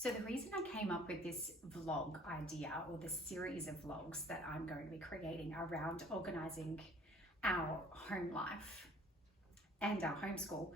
So the reason I came up with this vlog idea, or this series of vlogs that I'm going to be creating around organising our home life and our homeschool,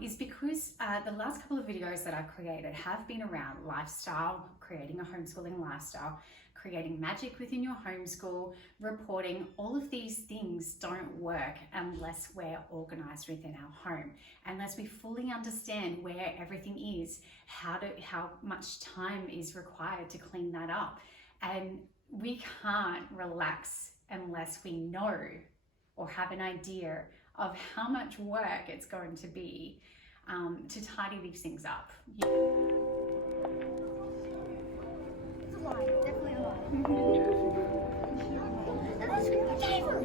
is because the last couple of videos that I've created have been around lifestyle, creating a homeschooling lifestyle, creating magic within your homeschool, reporting. All of these things don't work unless we're organised within our home, unless we fully understand where everything is, how much time is required to clean that up. And we can't relax unless we know or have an idea of how much work it's going to be to tidy these things up. It's a lie, definitely a lie. That's a scuba diver!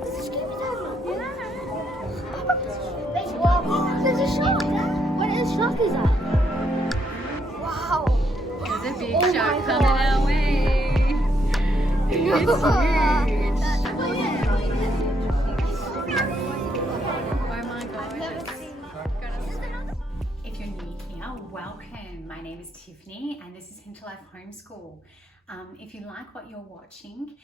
There's a scuba diver! Yeah! Wow, there's a shark! What is shark is that? Wow! There's a big shark coming our way! It's huge! If you're new here, welcome. My name is Tiffany and this is Hint to Life Homeschool. If you like what you're watching,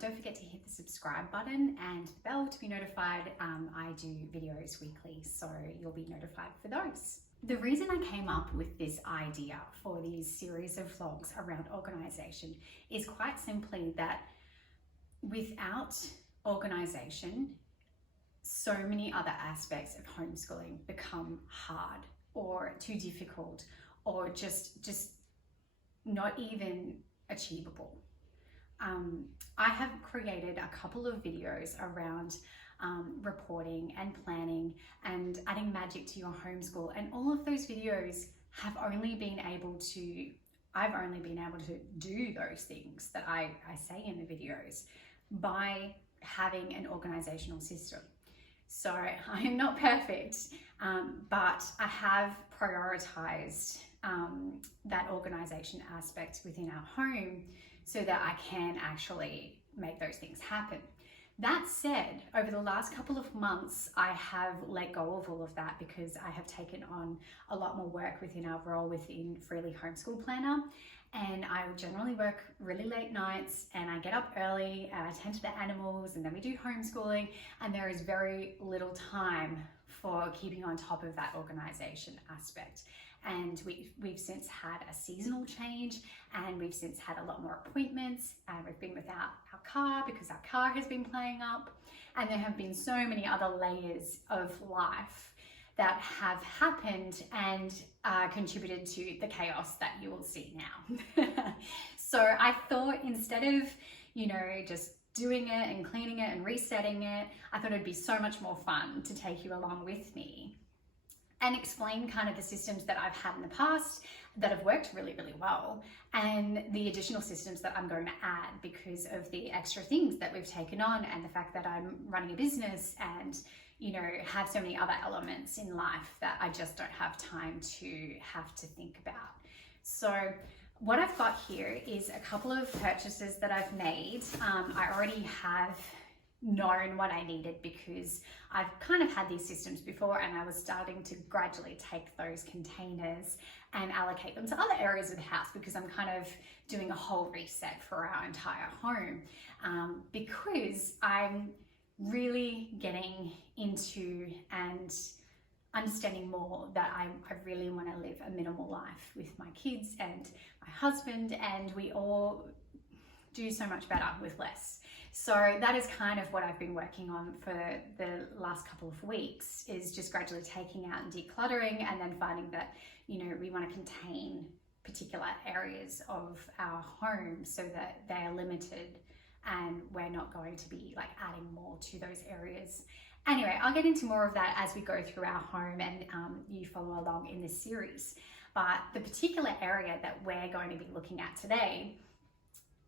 don't forget to hit the subscribe button and the bell to be notified. I do videos weekly, so you'll be notified for those. The reason I came up with this idea for these series of vlogs around organisation is quite simply that without organisation, so many other aspects of homeschooling become hard or too difficult or just not even achievable. I have created a couple of videos around reporting and planning and adding magic to your homeschool, and all of those videos have only been able to, I've only been able to do those things that I say in the videos by having an organisational system. So I am not perfect, but I have prioritised that organisation aspect within our home so that I can actually make those things happen. That said, over the last couple of months, I have let go of all of that because I have taken on a lot more work within our role within Freely Homeschool Planner. And I generally work really late nights and I get up early and I tend to the animals, and then we do homeschooling, and there is very little time for keeping on top of that organisation aspect. And we've since had a seasonal change, and we've since had a lot more appointments, and we've been without our car because our car has been playing up, and there have been so many other layers of life that have happened and contributed to the chaos that you will see now. So I thought, instead of, just doing it and cleaning it and resetting it, I thought it'd be so much more fun to take you along with me and explain kind of the systems that I've had in the past that have worked really, really well, and the additional systems that I'm going to add because of the extra things that we've taken on, and the fact that I'm running a business and have so many other elements in life that I just don't have time to have to think about. So what I've got here is a couple of purchases that I've made. I already have known what I needed because I've kind of had these systems before, and I was starting to gradually take those containers and allocate them to other areas of the house because I'm kind of doing a whole reset for our entire home, because I'm really getting into and understanding more that I really want to live a minimal life with my kids and my husband, and we all do so much better with less. So that is kind of what I've been working on for the last couple of weeks, is just gradually taking out and decluttering, and then finding that, we want to contain particular areas of our home so that they are limited and we're not going to be like adding more to those areas. Anyway, I'll get into more of that as we go through our home and you follow along in this series. But the particular area that we're going to be looking at today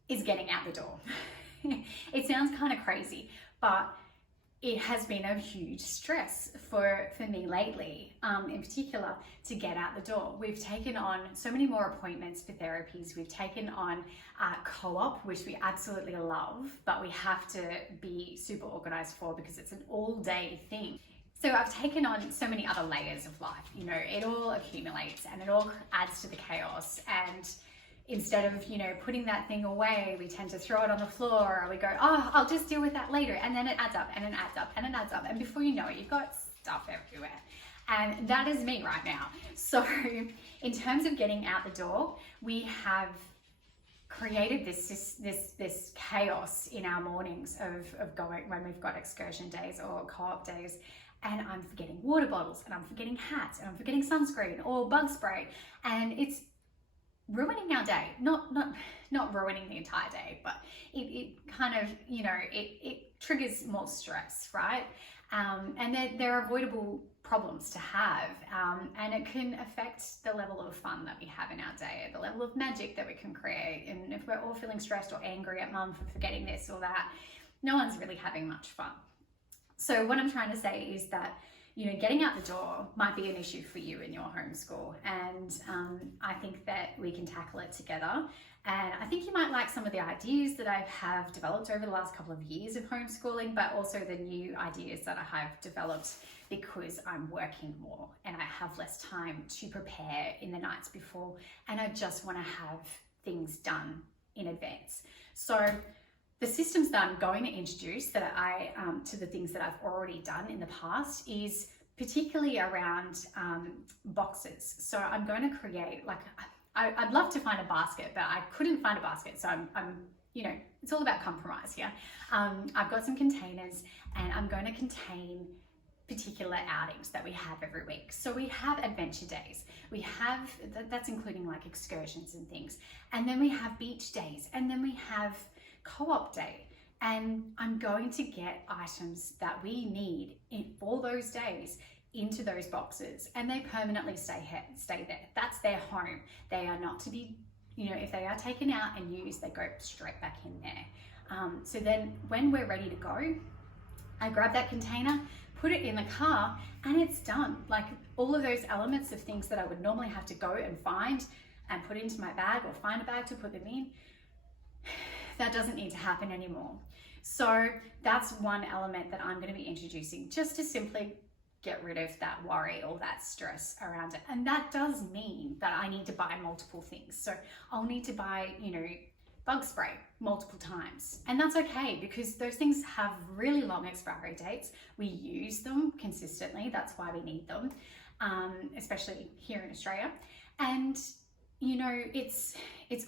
is getting out the door. It sounds kind of crazy, but it has been a huge stress for me lately, in particular, to get out the door. We've taken on so many more appointments for therapies. We've taken on co-op, which we absolutely love, but we have to be super organized for because it's an all-day thing. So I've taken on so many other layers of life, you know, it all accumulates and it all adds to the chaos. And instead of, you know, putting that thing away, we tend to throw it on the floor, or we go, oh, I'll just deal with that later. And then it adds up and it adds up and it adds up. And before you know it, you've got stuff everywhere. And that is me right now. So in terms of getting out the door, we have created this chaos in our mornings of going when we've got excursion days or co-op days. And I'm forgetting water bottles, and I'm forgetting hats, and I'm forgetting sunscreen or bug spray, and it's ruining our day. Not ruining the entire day, but it kind of, you know, it triggers more stress, right? And they're avoidable problems to have, and it can affect the level of fun that we have in our day, the level of magic that we can create. And if we're all feeling stressed or angry at mum for forgetting this or that, no one's really having much fun. So what I'm trying to say is that, you know, getting out the door might be an issue for you in your homeschool. And I think that we can tackle it together. And I think you might like some of the ideas that I have developed over the last couple of years of homeschooling, but also the new ideas that I have developed because I'm working more and I have less time to prepare in the nights before. And I just want to have things done in advance. So the systems that I'm going to introduce that to the things that I've already done in the past is particularly around boxes. So I'm going to create, like, I'd love to find a basket, but I couldn't find a basket. So I'm you know, it's all about compromise here. I've got some containers and I'm going to contain particular outings that we have every week. So we have adventure days. We have, that's including like excursions and things. And then we have beach days. And then we have co-op day, and I'm going to get items that we need for those days into those boxes, and they permanently stay there. That's their home. They are not to be, you know, if they are taken out and used, they go straight back in there. So then when we're ready to go, I grab that container, put it in the car, and it's done. Like all of those elements of things that I would normally have to go and find and put into my bag or find a bag to put them in, that doesn't need to happen anymore. So that's one element that I'm going to be introducing, just to simply get rid of that worry or that stress around it. And that does mean that I need to buy multiple things. So I'll need to buy, you know, bug spray multiple times. And that's okay, because those things have really long expiry dates. We use them consistently. That's why we need them, especially here in Australia. And, you know, it's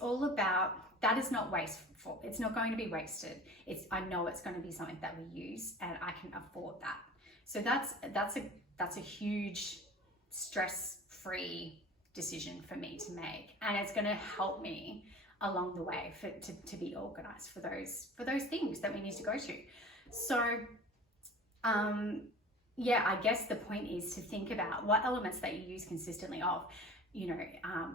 all about, that is not wasteful. It's not going to be wasted. I know it's going to be something that we use, and I can afford that. So that's a huge stress-free decision for me to make, and it's going to help me along the way to be organized for those things that we need to go to. So yeah, I guess the point is to think about what elements that you use consistently of, you know,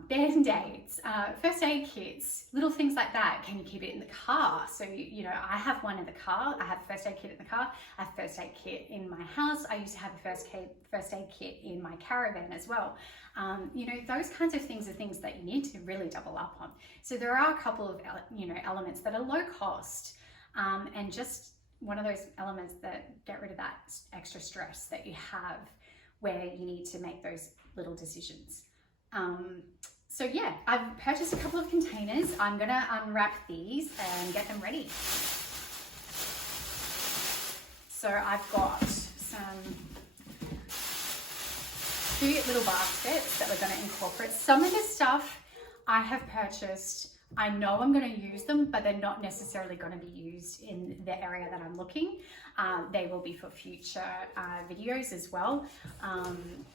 band-aids, first aid kits, little things like that. Can you keep it in the car? So, you know, I have one in the car. I have a first aid kit in the car. I have a first aid kit in my house. I used to have a first aid kit in my caravan as well. You know, those kinds of things are things that you need to really double up on. So there are a couple of, you know, elements that are low cost, and just one of those elements that get rid of that extra stress that you have where you need to make those little decisions. So yeah, I've purchased a couple of containers. I'm gonna unwrap these and get them ready. So I've got some cute little baskets that we're gonna incorporate. Some of the stuff I have purchased, I know I'm going to use them, but they're not necessarily going to be used in the area that I'm looking. They will be for future videos as well.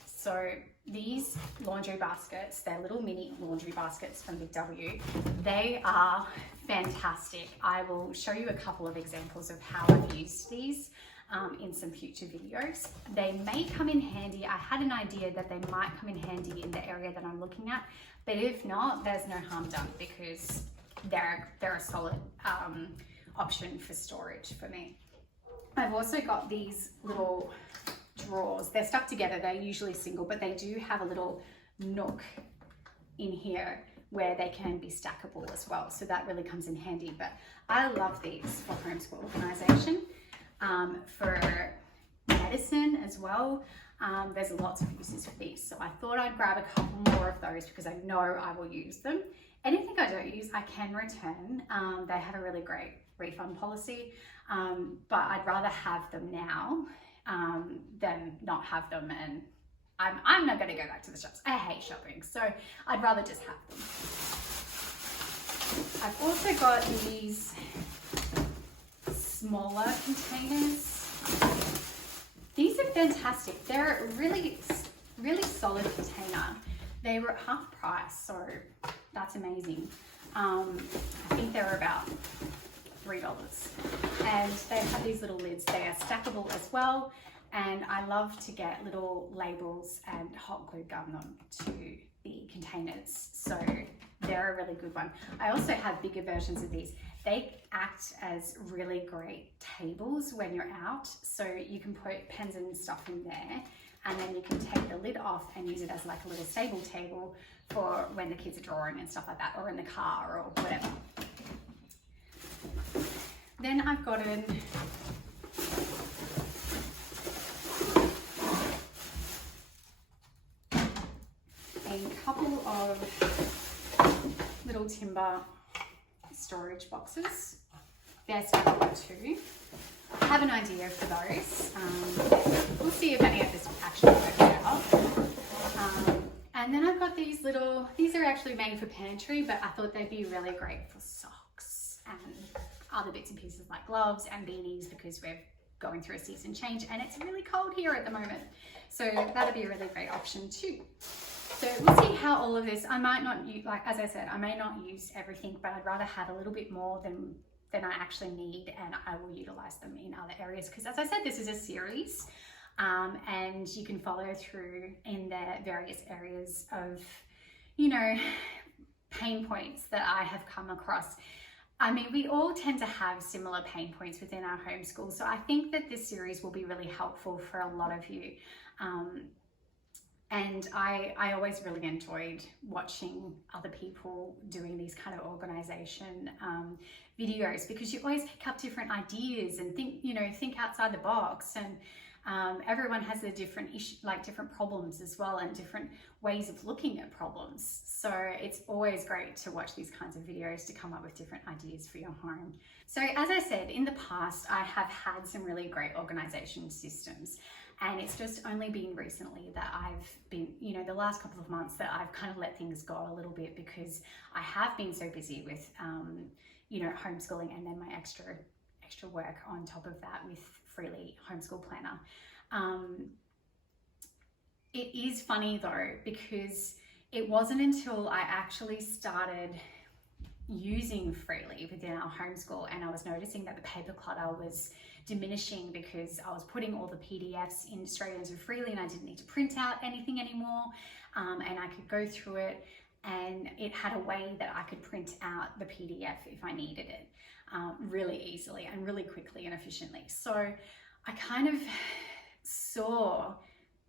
So these laundry baskets, they're little mini laundry baskets from Big W. They are fantastic. I will show you a couple of examples of how I've used these in some future videos. They may come in handy. I had an idea that they might come in handy in the area that I'm looking at, but if not, there's no harm done, because they're a solid option for storage for me. I've also got these little drawers. They're stuck together. They're usually single, but they do have a little nook in here where they can be stackable as well. So that really comes in handy. But I love these for homeschool organisation, for medicine as well. There's lots of uses for these, so I thought I'd grab a couple more of those because I know I will use them. Anything I don't use, I can return. They have a really great refund policy, but I'd rather have them now than not have them, and I'm not going to go back to the shops. I hate shopping, so I'd rather just have them. I've also got these smaller containers. These are fantastic. They're a really solid container. They were at half price, so that's amazing. I think they were about $3. And they have these little lids. They are stackable as well. And I love to get little labels and hot glue gun them to the containers. So they're a really good one. I also have bigger versions of these. They act as really great tables when you're out. So you can put pens and stuff in there, and then you can take the lid off and use it as like a little stable table for when the kids are drawing and stuff like that, or in the car or whatever. Then I've gotten a couple of little timber storage boxes. They're stackable too. I have an idea for those. We'll see if any of this actually works out. And then I've got these are actually made for pantry, but I thought they'd be really great for socks and other bits and pieces like gloves and beanies, because we're going through a season change and it's really cold here at the moment. So that'd be a really great option too. So we'll see how all of this, I might not use, like as I said, I may not use everything, but I'd rather have a little bit more than I actually need, and I will utilize them in other areas, because as I said, this is a series, and you can follow through in the various areas of, you know, pain points that I have come across. I mean, we all tend to have similar pain points within our homeschool, so I think that this series will be really helpful for a lot of you. And I always really enjoyed watching other people doing these kind of organisation videos, because you always pick up different ideas and think outside the box, and everyone has their different different problems as well, and different ways of looking at problems. So it's always great to watch these kinds of videos to come up with different ideas for your home. So as I said, in the past, I have had some really great organisation systems. And it's just only been recently that I've been, the last couple of months, that I've kind of let things go a little bit, because I have been so busy with, homeschooling, and then my extra work on top of that with Freely Homeschool Planner. It is funny though, because it wasn't until I actually started using Freely within our homeschool, and I was noticing that the paper clutter was diminishing, because I was putting all the PDFs straight into Freely, and I didn't need to print out anything anymore, and I could go through it, and it had a way that I could print out the PDF if I needed it really easily and really quickly and efficiently. So I kind of saw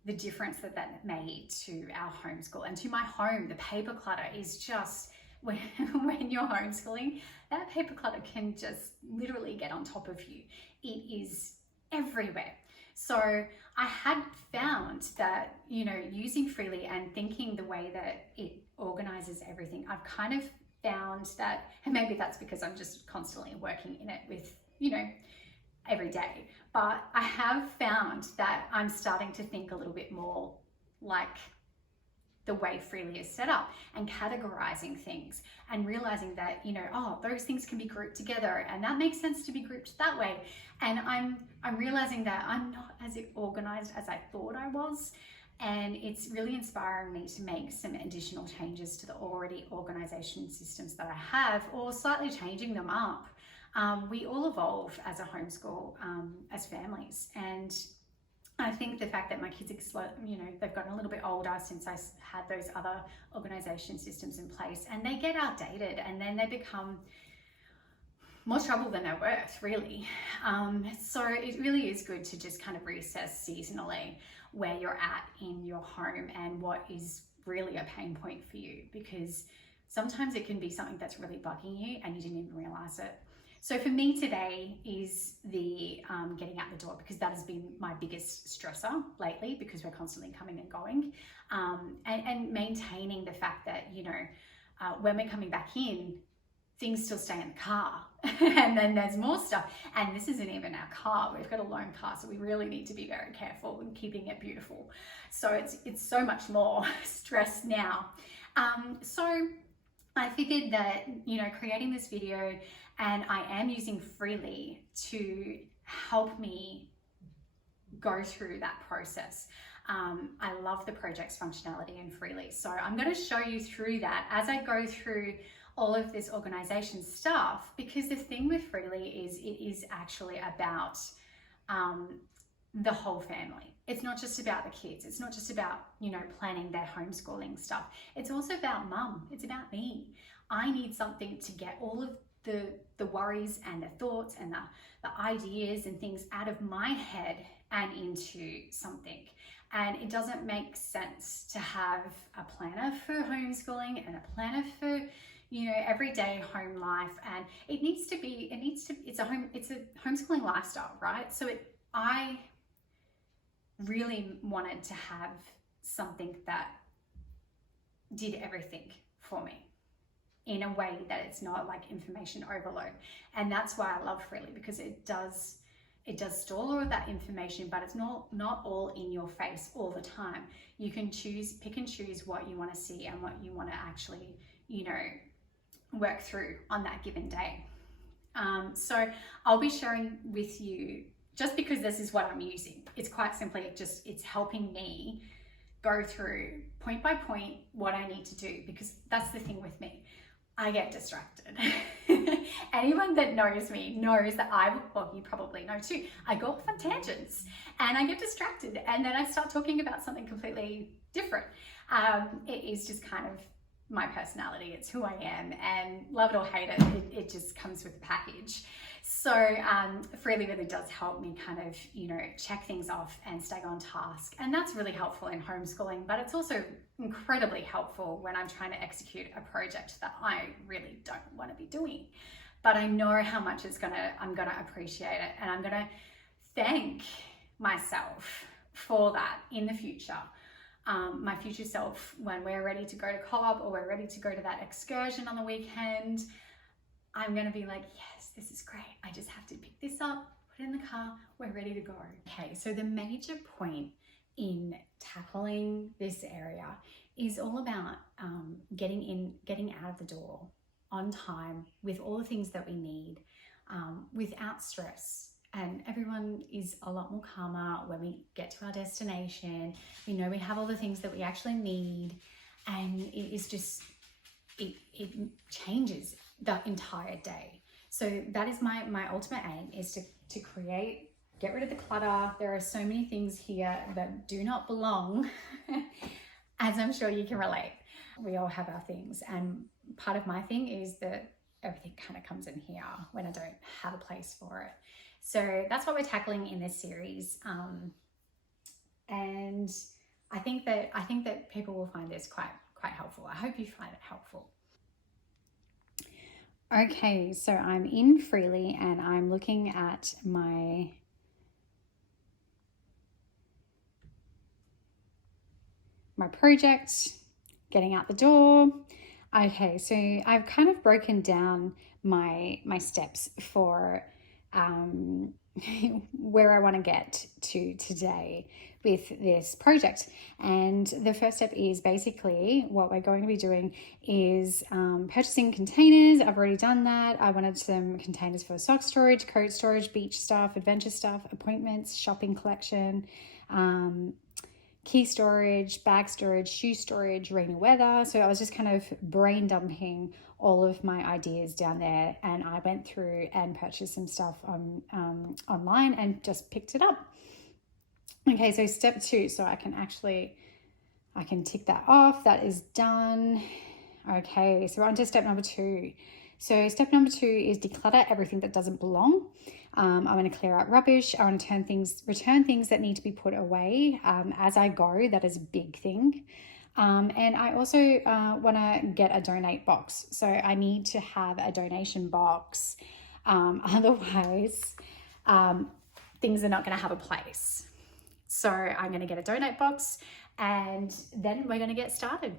the difference that made to our homeschool and to my home. The paper clutter is just, when you're homeschooling, that paper clutter can just literally get on top of you. It is everywhere. So I had found that, using Freely and thinking the way that it organizes everything, I've kind of found that, and maybe that's because I'm just constantly working in it with, every day, but I have found that I'm starting to think a little bit more like the way Freely is set up, and categorizing things, and realizing that, those things can be grouped together, and that makes sense to be grouped that way. And I'm realizing that I'm not as organized as I thought I was, and it's really inspiring me to make some additional changes to the already organization systems that I have, or slightly changing them up. We all evolve as a homeschool, as families, and I think the fact that my kids are, they've gotten a little bit older since I had those other organisation systems in place, and they get outdated, and then they become more trouble than they're worth, really. So it really is good to just kind of reassess seasonally where you're at in your home and what is really a pain point for you, because sometimes it can be something that's really bugging you and you didn't even realise it. So for me today is the getting out the door, because that has been my biggest stressor lately, because we're constantly coming and going, and maintaining the fact that, you know, when we're coming back in, things still stay in the car and then there's more stuff, and this isn't even our car. We've got a loan car, so we really need to be very careful in keeping it beautiful. So it's so much more stress now. So I figured that, you know, creating this video, and I am using Freely to help me go through that process. I love the projects functionality in Freely, so I'm going to show you through that as I go through all of this organization stuff, because the thing with Freely is it is actually about the whole family. It's not just about the kids. It's not just about, you know, planning their homeschooling stuff. It's also about mum. It's about me. I need something to get all of the worries and the thoughts and the ideas and things out of my head and into something. And it doesn't make sense to have a planner for homeschooling and a planner for, you know, everyday home life. And it's a homeschooling lifestyle, right? So I really wanted to have something that did everything for me in a way that it's not like information overload. And that's why I love Freely, because it does store all of that information, but it's not all in your face all the time. You can pick and choose what you want to see and what you want to actually, you know, work through on that given day. So I'll be sharing with you, just because this is what I'm using. It's quite simply it's helping me go through point by point what I need to do, because that's the thing with me. I get distracted. Anyone that knows me knows that well, you probably know too, I go off on tangents and I get distracted, and then I start talking about something completely different. It is just kind of my personality. It's who I am, and love it or hate it, it just comes with the package. So Freely really does help me kind of, you know, check things off and stay on task. And that's really helpful in homeschooling, but it's also incredibly helpful when I'm trying to execute a project that I really don't want to be doing. But I know how much I'm gonna appreciate it, and I'm gonna thank myself for that in the future. My future self, when we're ready to go to co-op or we're ready to go to that excursion on the weekend, I'm going to be like, yes, this is great. I just have to pick this up, put it in the car, we're ready to go. Okay, so the major point in tackling this area is all about getting out of the door on time with all the things that we need, without stress. And everyone is a lot more calmer when we get to our destination. We know we have all the things that we actually need, and it is just, it changes the entire day. So that is my ultimate aim, is to get rid of the clutter. There are so many things here that do not belong, as I'm sure you can relate. We all have our things, and part of my thing is that everything kind of comes in here when I don't have a place for it. So that's what we're tackling in this series, and I think that people will find this quite helpful. I hope you find it helpful. Okay, so I'm in Freely and I'm looking at my project, getting out the door. Okay, so I've kind of broken down my steps for where I want to get to today with this project. And the first step is basically what we're going to be doing is purchasing containers. I've already done that. I wanted some containers for sock storage, coat storage, beach stuff, adventure stuff, appointments, shopping collection, key storage, bag storage, shoe storage, rainy weather. So I was just kind of brain dumping all of my ideas down there, and I went through and purchased some stuff online and just picked it up. Okay, so step 2, so I can tick that off. That is done. Okay, so we're on to step number 2. So step number 2 is declutter everything that doesn't belong. I want to clear out rubbish. I want to return things that need to be put away as I go. That is a big thing. And I also want to get a donate box. So I need to have a donation box Otherwise, things are not going to have a place. So I'm going to get a donate box and then we're going to get started.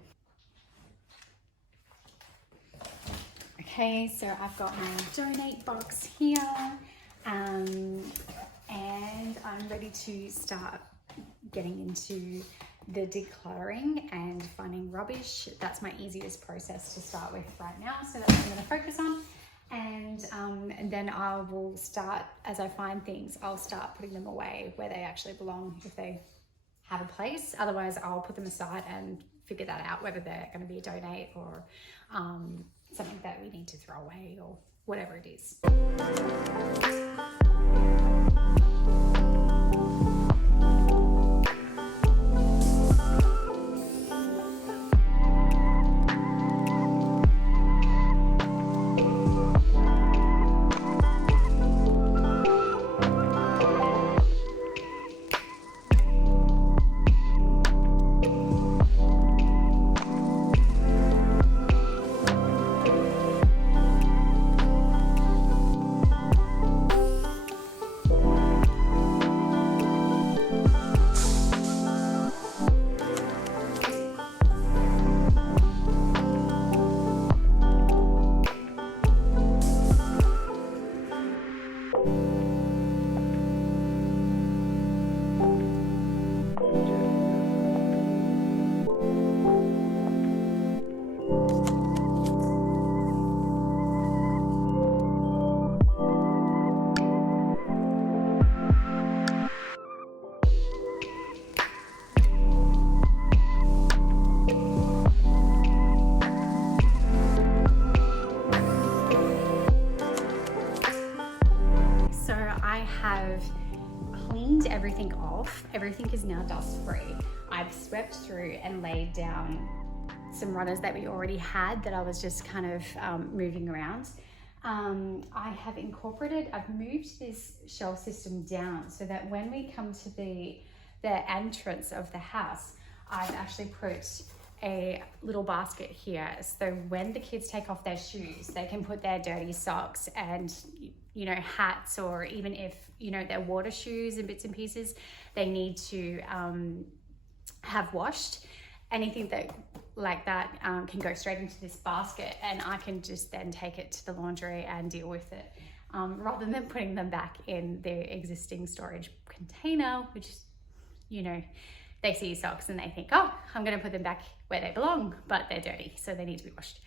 Okay, so I've got my donate box here, and I'm ready to start getting into the decluttering and finding rubbish. That's my easiest process to start with right now, so that's what I'm going to focus on. And then I will start, as I find things, I'll start putting them away where they actually belong if they have a place. Otherwise, I'll put them aside and figure that out, whether they're going to be a donate or something that we need to throw away or whatever it is. Cleaned everything off. Everything is now dust free. I've swept through and laid down some runners that we already had that I was just kind of moving around. I've moved this shelf system down so that when we come to the entrance of the house, I've actually put a little basket here, so when the kids take off their shoes, they can put their dirty socks and hats, or even if their water shoes and bits and pieces they need to have washed. Anything that like that can go straight into this basket, and I can just then take it to the laundry and deal with it, rather than putting them back in their existing storage container, which they see socks and they think, oh, I'm going to put them back where they belong, but they're dirty, so they need to be washed.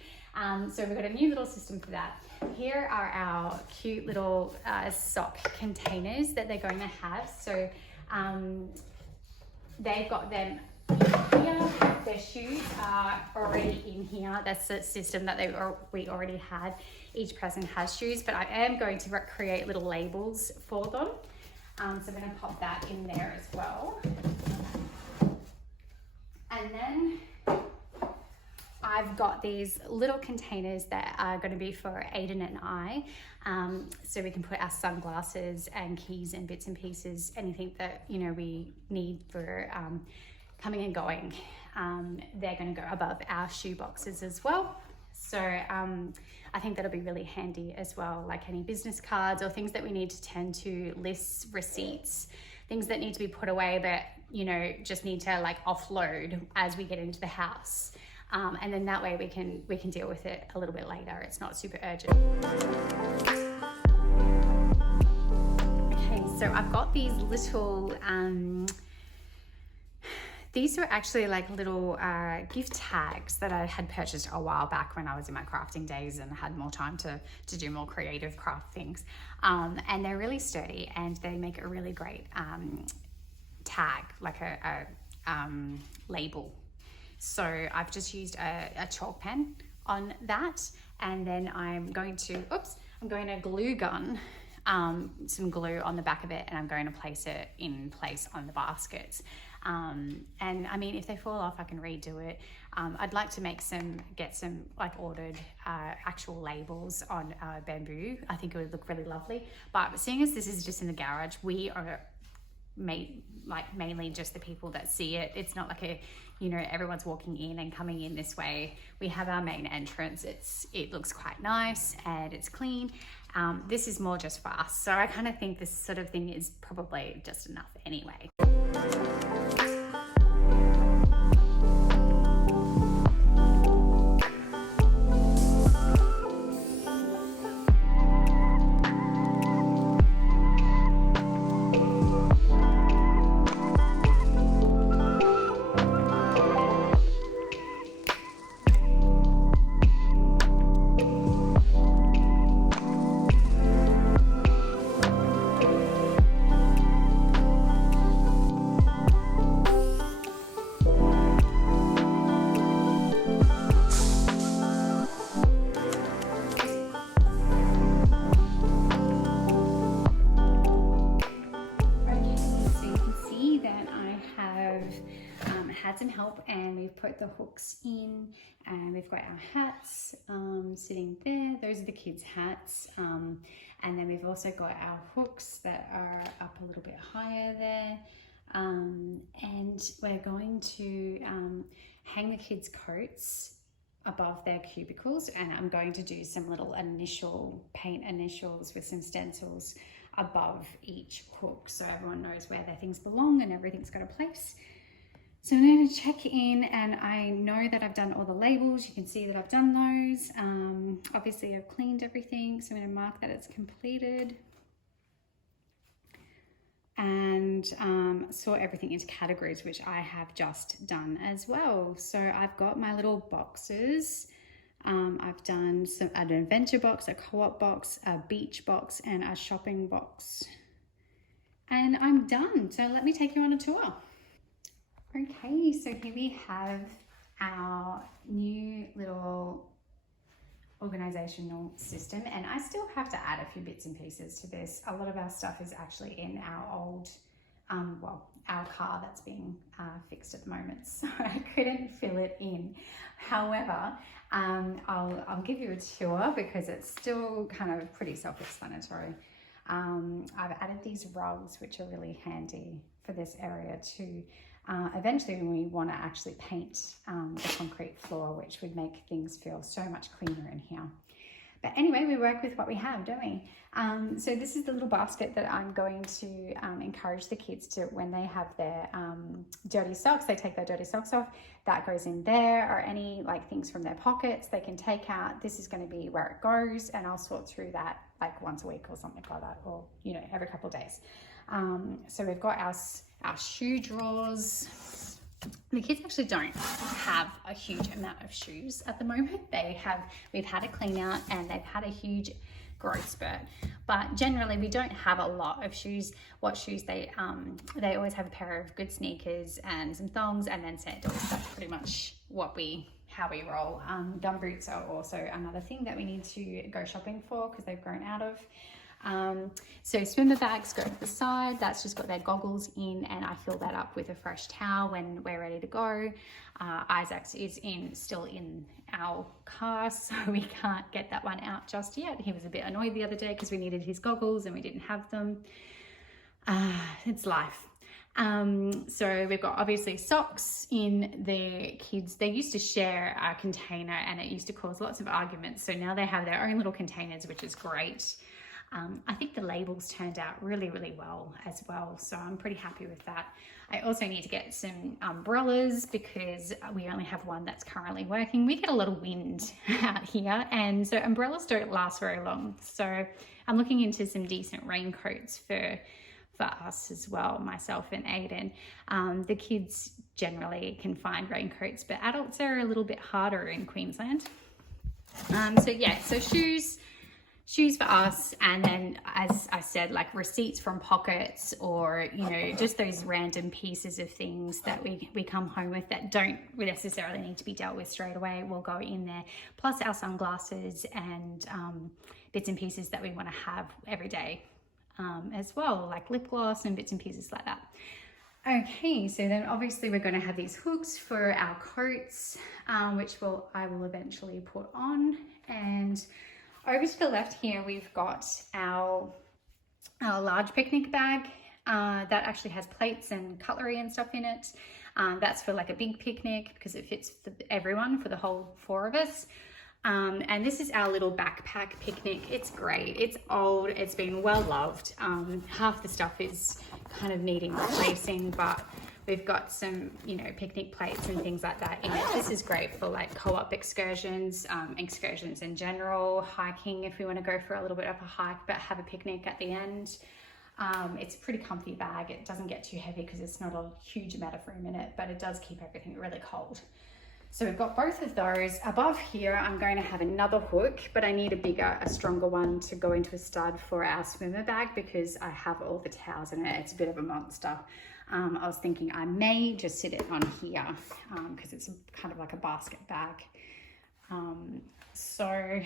So we've got a new little system for that. Here are our cute little sock containers that they're going to have. So they've got them here. Their shoes are already in here. That's the system that we already had. Each person has shoes, but I am going to create little labels for them. So I'm going to pop that in there as well. And then I've got these little containers that are going to be for Aiden and I, so we can put our sunglasses and keys and bits and pieces, anything that we need for coming and going. They're going to go above our shoe boxes as well. So I think that'll be really handy as well, like any business cards or things that we need to tend to, lists, receipts, things that need to be put away but just need to like offload as we get into the house. And then that way we can deal with it a little bit later. It's not super urgent. Okay, so I've got these little, these were actually like little gift tags that I had purchased a while back when I was in my crafting days and had more time to do more creative craft things. And they're really sturdy and they make a really great tag, like a label. So I've just used a chalk pen on that, and then I'm going to glue gun some glue on the back of it, and I'm going to place it in place on the baskets. And I mean, if they fall off, I can redo it. I'd like to get some like ordered actual labels on bamboo. I think it would look really lovely. But seeing as this is just in the garage, we are mainly just the people that see it. It's not like a, you know, everyone's walking in and coming in this way. We have our main entrance. It looks quite nice and it's clean. This is more just for us. So I kind of think this sort of thing is probably just enough anyway. Some help, and we've put the hooks in, and we've got our hats sitting there. Those are the kids' hats, and then we've also got our hooks that are up a little bit higher there, and we're going to hang the kids' coats above their cubicles, and I'm going to do some little paint initials with some stencils above each hook so everyone knows where their things belong and everything's got a place. So I'm going to check in, and I know that I've done all the labels. You can see that I've done those. Obviously I've cleaned everything, so I'm going to mark that it's completed. And sort everything into categories, which I have just done as well. So I've got my little boxes. I've done an adventure box, a co-op box, a beach box, and a shopping box. And I'm done. So let me take you on a tour. Okay, so here we have our new little organisational system, and I still have to add a few bits and pieces to this. A lot of our stuff is actually in our old, our car that's being fixed at the moment, so I couldn't fill it in. However, I'll give you a tour because it's still kind of pretty self-explanatory. I've added these rugs, which are really handy for this area too. Eventually we want to actually paint the concrete floor, which would make things feel so much cleaner in here. But anyway, we work with what we have, don't we? So this is the little basket that I'm going to encourage the kids to, when they have their dirty socks, they take their dirty socks off, that goes in there, or any like things from their pockets they can take out. This is going to be where it goes, and I'll sort through that like once a week or something like that, or, you know, every couple of days. So we've got our shoe drawers. The kids actually don't have a huge amount of shoes at the moment. We've had a clean out and they've had a huge growth spurt, but generally we don't have a lot of shoes. What shoes they always have a pair of good sneakers and some thongs and then sandals. That's pretty much how we roll. Gum boots are also another thing that we need to go shopping for because they've grown out of. So swimmer bags go to the side. That's just got their goggles in, and I fill that up with a fresh towel when we're ready to go. Isaac's is still in our car, so we can't get that one out just yet. He was a bit annoyed the other day because we needed his goggles and we didn't have them. It's life. So we've got obviously socks in the kids. They used to share a container and it used to cause lots of arguments. So now they have their own little containers, which is great. I think the labels turned out really, really well as well. So I'm pretty happy with that. I also need to get some umbrellas because we only have one that's currently working. We get a lot of wind out here, and so umbrellas don't last very long. So I'm looking into some decent raincoats for us as well, myself and Aiden. The kids generally can find raincoats, but adults are a little bit harder in Queensland. So shoes for us, and then, as I said, like receipts from pockets, or, you know, just those random pieces of things that we come home with that don't necessarily need to be dealt with straight away will go in there, plus our sunglasses and bits and pieces that we want to have every day as well, like lip gloss and bits and pieces like that. Okay, so then obviously we're going to have these hooks for our coats, which I will eventually put on. And over to the left here, we've got our large picnic bag. that actually has plates and cutlery and stuff in it. That's for like a big picnic because it fits for everyone, for the whole 4 of us. And this is our little backpack picnic. It's great. It's old. It's been well loved. Half the stuff is kind of needing replacing, but we've got some, you know, picnic plates and things like that in it. This is great for like co-op excursions, excursions in general, hiking if we want to go for a little bit of a hike but have a picnic at the end. It's a pretty comfy bag. It doesn't get too heavy because it's not a huge amount of room in it, but it does keep everything really cold. So we've got both of those. Above here, I'm going to have another hook, but I need a bigger, a stronger one to go into a stud for our swimmer bag because I have all the towels in it. It's a bit of a monster. I was thinking I may just sit it on here because it's kind of like a basket bag. So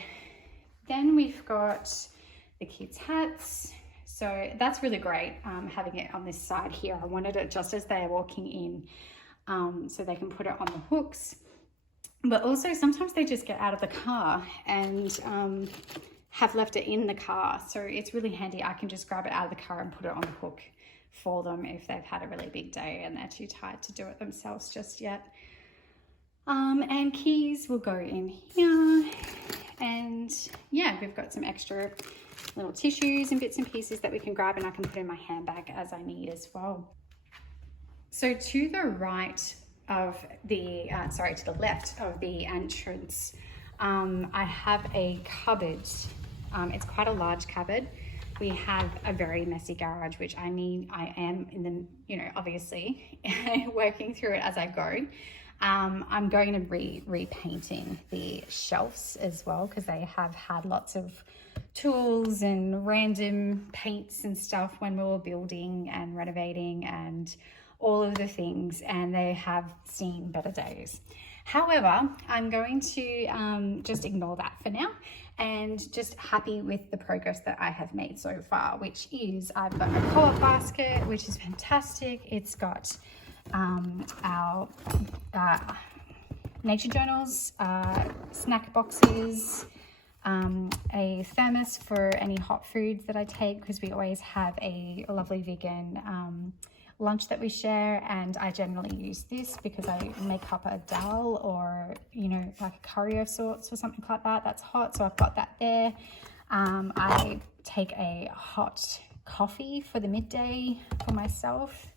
then we've got the kids' hats. So that's really great, having it on this side here. I wanted it just as they are walking in, so they can put it on the hooks. But also sometimes they just get out of the car and have left it in the car. So it's really handy. I can just grab it out of the car and put it on the hook for them if they've had a really big day and they're too tired to do it themselves just yet. And keys will go in here. And yeah, we've got some extra little tissues and bits and pieces that we can grab, and I can put in my handbag as I need as well. So to the right of the, to the left of the entrance, I have a cupboard. It's quite a large cupboard. We have a very messy garage, which I am in the, you know, obviously working through it as I go. I'm going to be repainting the shelves as well because they have had lots of tools and random paints and stuff when we were building and renovating and all of the things, and they have seen better days. However, I'm going to just ignore that for now and just happy with the progress that I have made so far, which is I've got a co-op basket, which is fantastic. It's got our nature journals, snack boxes, a thermos for any hot foods that I take because we always have a lovely vegan lunch that we share, and I generally use this because I make up a dal or, you know, like a curry of sorts or something like that that's hot, so I've got that there. I take a hot coffee for the midday for myself.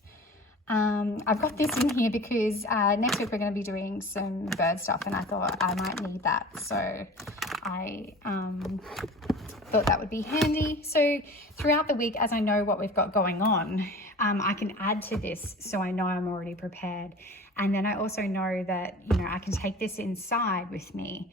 I've got this in here because next week we're going to be doing some bird stuff and I thought I might need that, so I thought that would be handy. So throughout the week, as I know what we've got going on, I can add to this so I know I'm already prepared. And then I also know that, you know, I can take this inside with me,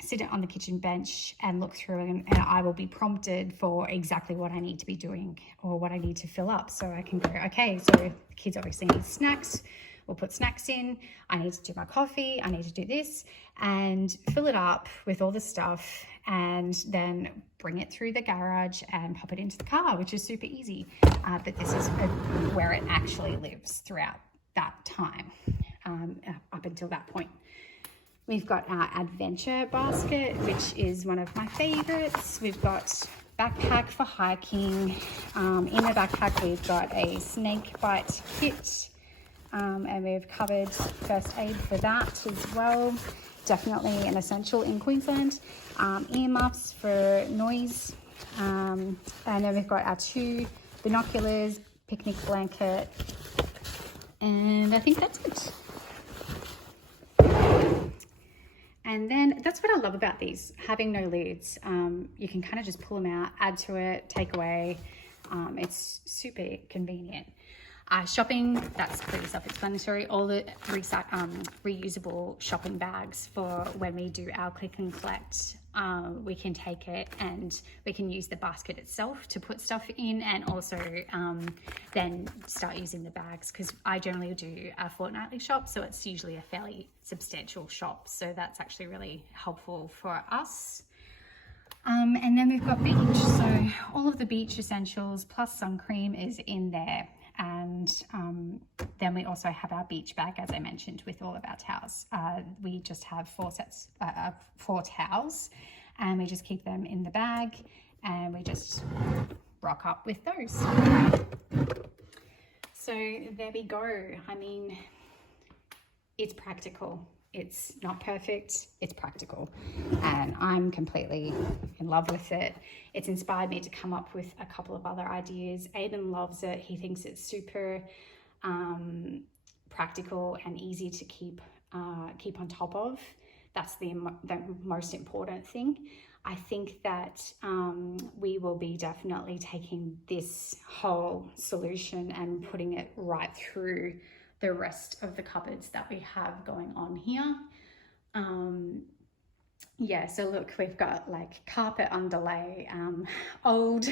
sit it on the kitchen bench and look through, and I will be prompted for exactly what I need to be doing or what I need to fill up. So I can go, okay, so the kids obviously need snacks. We'll put snacks in. I need to do my coffee. I need to do this and fill it up with all the stuff and then bring it through the garage and pop it into the car, which is super easy. But this is where it actually lives throughout that time, up until that point. We've got our adventure basket, which is one of my favorites. We've got backpack for hiking. In the backpack, we've got a snake bite kit. And we've covered first aid for that as well. Definitely an essential in Queensland. Earmuffs for noise. And then we've got our 2 binoculars, picnic blanket, and I think that's it. And then that's what I love about these, having no lids. You can kind of just pull them out, add to it, take away. It's super convenient. Shopping, that's pretty self-explanatory. All the reusable shopping bags for when we do our click and collect. We can take it and we can use the basket itself to put stuff in, and also then start using the bags, because I generally do a fortnightly shop, so it's usually a fairly substantial shop. So that's actually really helpful for us. And then we've got beach. So all of the beach essentials plus sun cream is in there. And then we also have our beach bag, as I mentioned, with all of our towels. We just have 4 sets of 4 towels, and we just keep them in the bag, and we just rock up with those. So there we go. I mean, it's practical. It's not perfect, it's practical. And I'm completely in love with it. It's inspired me to come up with a couple of other ideas. Aiden loves it. He thinks it's super practical and easy to keep on top of. That's the most important thing. I think that we will be definitely taking this whole solution and putting it right through the rest of the cupboards that we have going on here. Yeah, so look, we've got like carpet underlay, old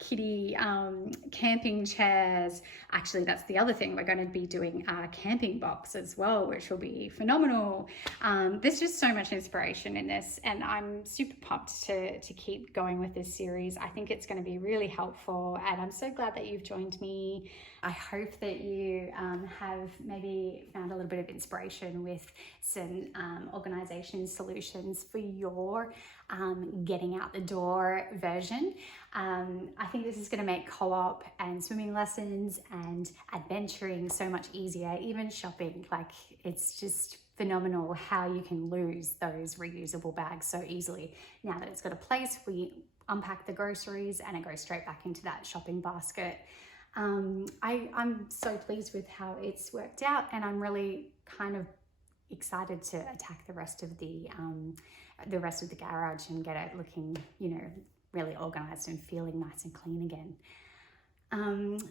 kitty camping chairs. Actually, that's the other thing. We're going to be doing a camping box as well, which will be phenomenal. There's just so much inspiration in this, and I'm super pumped to keep going with this series. I think it's going to be really helpful, and I'm so glad that you've joined me. I hope that you have maybe found a little bit of inspiration with some organisation solutions for your getting out the door version. I think this is going to make co-op and swimming lessons and adventuring so much easier, even shopping. Like, it's just phenomenal how you can lose those reusable bags so easily. Now that it's got a place, we unpack the groceries and it goes straight back into that shopping basket. I'm so pleased with how it's worked out, and I'm really kind of excited to attack the rest of the garage and get it looking, you know, really organized and feeling nice and clean again.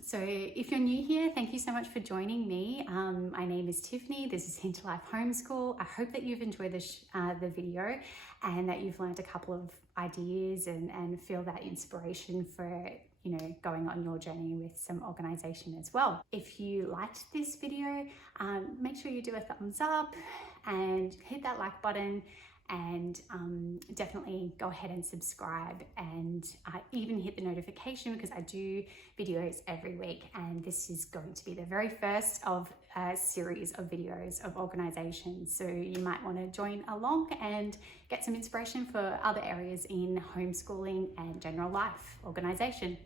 So if you're new here, thank you so much for joining me. My name is Tiffany. This is Hint to Life Homeschool. I hope that you've enjoyed the video and that you've learned a couple of ideas and feel that inspiration for, you know, going on your journey with some organization as well. If you liked this video, make sure you do a thumbs up and hit that like button, and definitely go ahead and subscribe, and even hit the notification, because I do videos every week, and this is going to be the very first of a series of videos of organization. So you might want to join along and get some inspiration for other areas in homeschooling and general life organization.